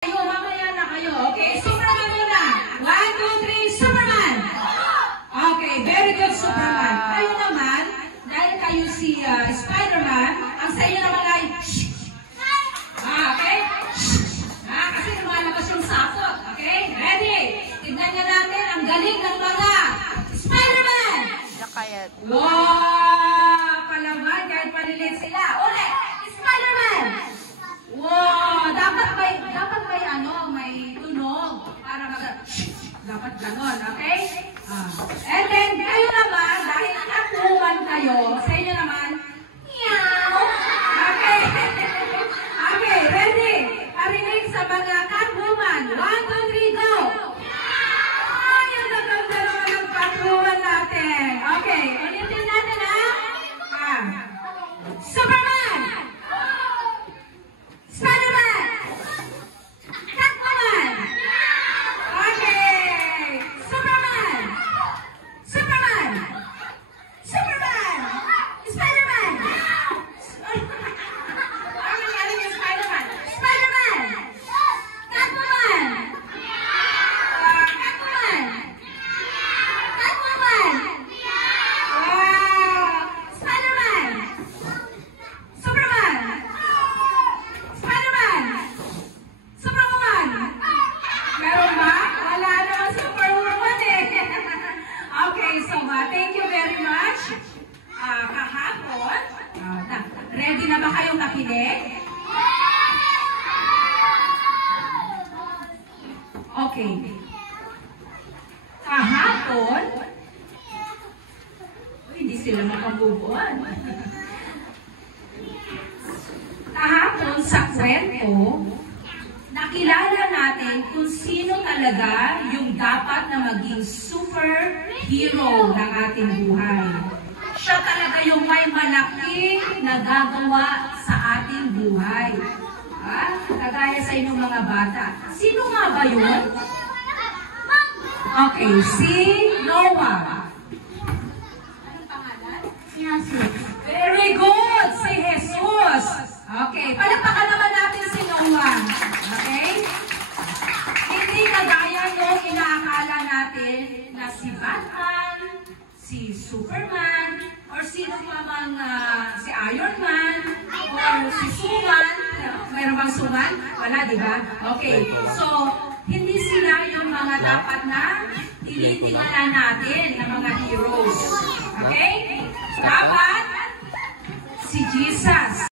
Kayo, mamaya na kayo. Okay, Superman muna. 1, 2, 3, Superman! Okay, very good, Superman. Kayo naman, dahil kayo si Spider-Man, ang sa inyo naman ay okay? Kasi lumalabas yung sakot. Okay? Ready? Tignan nyo natin ang galing ng mga Spider-Man! Wow! Palaman, kahit palilit sila. Ulit! Spider-Man! Wow! Dapat may tunog para dapat ganon, okay? And then, kayo naman, dahil Catwoman kayo, sa inyo naman, meow! Okay? Okay, ready? Parinig sa mga Catwoman. 1, 2, 3, go! Yung naganda naman ng Catwoman natin. Okay, ulitin natin ha? Superman! Spider-Man! Catwoman! Okay! Superman! Superman! Superman! Spider-Man! Ang nangyari yung Spider-Man? Spider-Man! Catwoman! Catwoman! Catwoman! Wow! Spider-Man! Superman! Spider-Man! Superwoman! Meron ba? Wala naman Superwoman eh. Okay, so thank you very much. Kahapon, ready na ba kayong makinig? Okay. Kahapon, hindi sila makabubuan. Kahapon sa kwento, nakilala natin kung sino talaga yung dapat na maging superhero ng ating buhay. Siya talaga yung may malaking nagagawa sa ating buhay. Kagaya sa inyong mga bata. Sino nga ba yun? Okay, si Noah. Anong pangalan? Jesus. Very good! Si Jesus. Okay, palakpakan naman natin si Noah. Okay? Hindi kagaya nung inaakala natin na si Batman, si Superman, or sino pa mang si Iron Man, or si Suman. Mayroon bang Suman? Wala, di ba? Okay, so hindi sila yung mga dapat na tinitingala natin ng mga heroes. Okay? Dapat si Jesus.